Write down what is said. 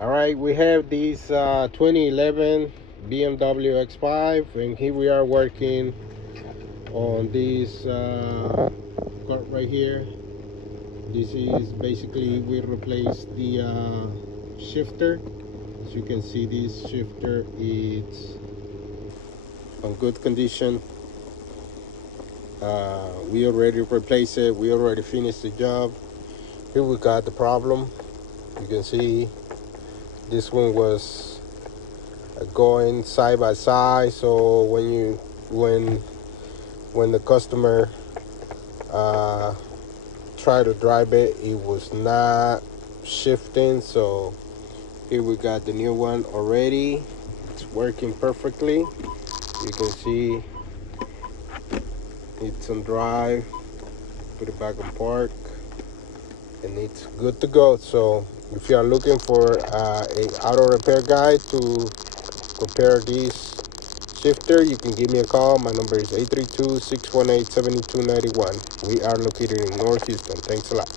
All right, we have this 2011 BMW X5, and here we are working on this part right here. This is basically, we replaced the shifter. As you can see, this shifter is in good condition. We already replaced it. We already finished the job. Here we got the problem. You can see this one was going side by side, so when the customer tried to drive it, it was not shifting. So here we got the new one already. It's working perfectly. You can see it's on drive. Put it back on park, and it's good to go. So if you are looking for a auto repair guide to repair this shifter, you can give me a call. My number is 832-618-7291. We are located in North Houston. Thanks a lot.